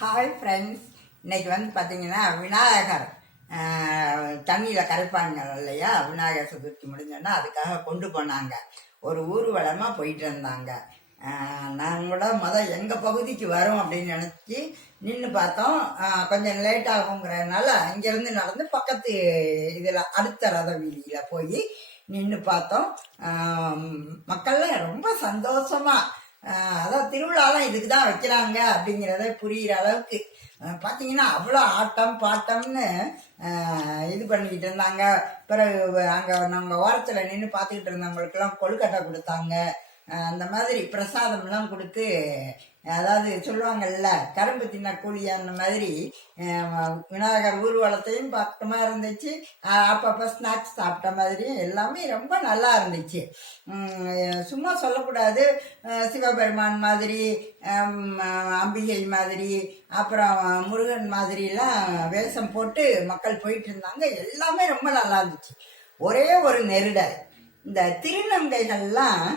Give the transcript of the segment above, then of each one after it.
Hi friends, இன்னைக்கு பார்த்தீங்கன்னா விநாயகர் தண்ணியில் கரைப்பாங்க இல்லையா? விநாயகர் சதுர்த்தி முடிஞ்சோன்னா அதுக்காக கொண்டு போனாங்க. ஒரு ஊர்வலமாக போயிட்டு இருந்தாங்க. நாங்கள் கூட எங்கள் பகுதிக்கு வரோம் அப்படின்னு நினச்சி நின்று பார்த்தோம். கொஞ்சம் லேட் ஆகுங்கிறதுனால இங்கேருந்து நடந்து பக்கத்து இதில் அடுத்த ரத வீதியில் போய் நின்று பார்த்தோம். மக்கள்லாம் ரொம்ப சந்தோஷமாக, அதான் திருவிழாலாம் இதுக்கு தான் வைக்கிறாங்க அப்படிங்கிறத புரிகிற அளவுக்கு பார்த்தீங்கன்னா அவ்வளோ ஆட்டம் பாட்டம்னு இது பண்ணிக்கிட்டு இருந்தாங்க. பிறகு அங்கே நாங்கள் ஓரத்தில் நின்று பார்த்துக்கிட்டு இருந்தவங்களுக்கெல்லாம் கொழுக்கட்டை கொடுத்தாங்க. அந்த மாதிரி பிரசாதம்லாம் கொடுத்து, அதாவது சொல்லுவாங்கல்ல கரும்பு தின்ன கூலியா, அந்த மாதிரி விநாயகர் ஊர்வலத்தையும் பார்க்கமா இருந்துச்சு. அப்பப்போ ஸ்நாக்ஸ் சாப்பிட்ட மாதிரி எல்லாமே ரொம்ப நல்லா இருந்துச்சு. சும்மா சொல்லக்கூடாது, சிவபெருமான் மாதிரி, அம்பிகை மாதிரி, அப்புறம் முருகன் மாதிரிலாம் வேஷம் போட்டு மக்கள் போயிட்டு இருந்தாங்க. எல்லாமே ரொம்ப நல்லா இருந்துச்சு. ஒரே ஒரு நெருடல், இந்த திருநங்கைகள்லாம்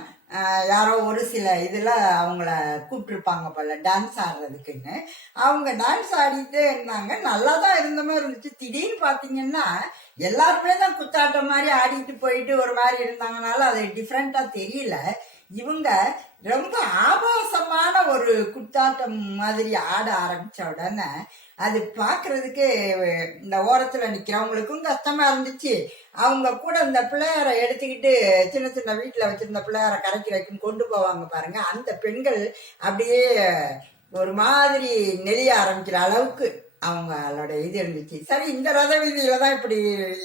யாரோ ஒரு சில இதில் அவங்கள கூப்பிட்டுருப்பாங்க போல டான்ஸ் ஆடுறதுக்குன்னு. அவங்க டான்ஸ் ஆடிட்டே இருந்தாங்க. நல்லா தான் இருந்த மாதிரி இருந்துச்சு. திடீர்னு பார்த்தீங்கன்னா எல்லாருமே தான் குத்தாட்டம் மாதிரி ஆடிட்டு போயிட்டு ஒரு மாதிரி இருந்தாங்கனால அது டிஃப்ரெண்ட்டாக தெரியல. இவங்க ரொம்ப ஆபாசமான ஒரு குத்தாட்டம் மாதிரி ஆட ஆரம்பிச்ச உடனே அது பார்க்கறதுக்கு இந்த ஓரத்தில் நிற்கிறவங்களுக்கும் கஷ்டமா இருந்துச்சு. அவங்க கூட இந்த பிள்ளையாரை எடுத்துக்கிட்டு சின்ன சின்ன வீட்டில் வச்சிருந்த பிள்ளையாரை கரைக்கு வைக்கும் கொண்டு போவாங்க பாருங்க, அந்த பெண்கள் அப்படியே ஒரு மாதிரி நெளிய ஆரம்பிக்கிற அளவுக்கு அவங்களோட இது இருந்துச்சு. சரி, இந்த ரத வீதியில தான் இப்படி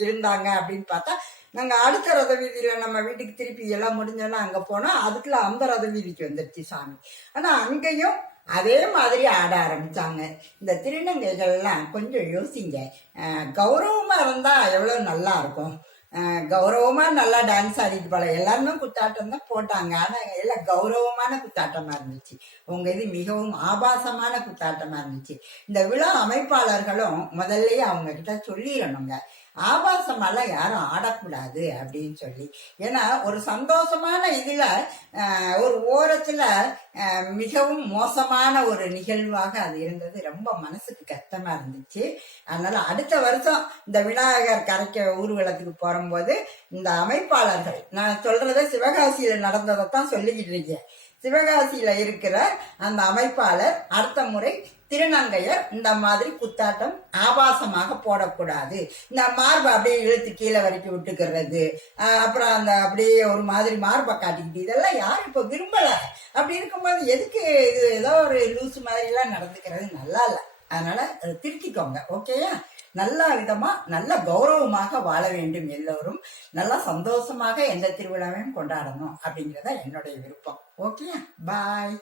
இருந்தாங்க அப்படின்னு பார்த்தா, நாங்கள் அடுத்த ரத வீதியில் நம்ம வீட்டுக்கு திருப்பி எல்லாம் முடிஞ்சோன்னா அங்கே போனோம். அதுக்குள்ள அந்த ரத வீதிக்கு வந்துருச்சு சாமி. ஆனால் அங்கேயும் அதே மாதிரி ஆட ஆரம்பித்தாங்க. இந்த திருநங்கைகள்லாம் கொஞ்சம் யோசிங்க, கௌரவமாக இருந்தால் எவ்வளோ நல்லா இருக்கும். கௌரவமாக நல்லா டான்ஸ் ஆடிட்டு போல. எல்லாருமே குத்தாட்டம் தான் போட்டாங்க, ஆனால் எல்லாம் கௌரவமான குத்தாட்டமாக இருந்துச்சு. உங்கள் இது மிகவும் ஆபாசமான குத்தாட்டமாக இருந்துச்சு. இந்த விழா அமைப்பாளர்களும் முதல்லயே அவங்க கிட்ட சொல்லிடணுங்க, ஆபாசமெல்லாம் யாரும் ஆடக்கூடாது அப்படின்னு சொல்லி. ஏன்னா ஒரு சந்தோஷமான இதில் ஒரு ஓரத்தில் மிகவும் மோசமான ஒரு நிகழ்வாக அது இருந்தது. ரொம்ப மனசுக்கு கஷ்டமாக இருந்துச்சு. அதனால அடுத்த வருஷம் இந்த விநாயகர் கரைக்க ஊர்வலத்துக்கு போகும்போது இந்த அமைப்பாளர்கள், நான் சொல்றத சிவகாசியில் நடந்ததைத்தான் சொல்லிக்கிட்டு இருக்கேன். சிவகாசியில இருக்கிற அந்த அமைப்பாளர் அடுத்த முறை திருநங்கையர் இந்த மாதிரி குத்தாட்டம் ஆபாசமாக போடக்கூடாது. இந்த மார்பை அப்படியே இழுத்து கீழே வரைக்கும் விட்டுக்கிறது, அப்புறம் அந்த அப்படியே ஒரு மாதிரி மார்பை காட்டிக்கிட்டு, இதெல்லாம் யாரும் இப்போ விரும்பல. அப்படி இருக்கும்போது எதுக்கு இது ஏதோ ஒரு லூசு மாதிரி எல்லாம் நடந்துக்கிறது நல்லா இல்லை. அதனால திருத்திக்கோங்க, ஓகேயா? நல்ல விதமா நல்ல கௌரவமாக வாழ வேண்டும். எல்லோரும் நல்லா சந்தோஷமாக எந்த திருவிழாவையும் கொண்டாடணும் அப்படிங்கிறத என்னுடைய விருப்பம். ஓகேயா? பாய்.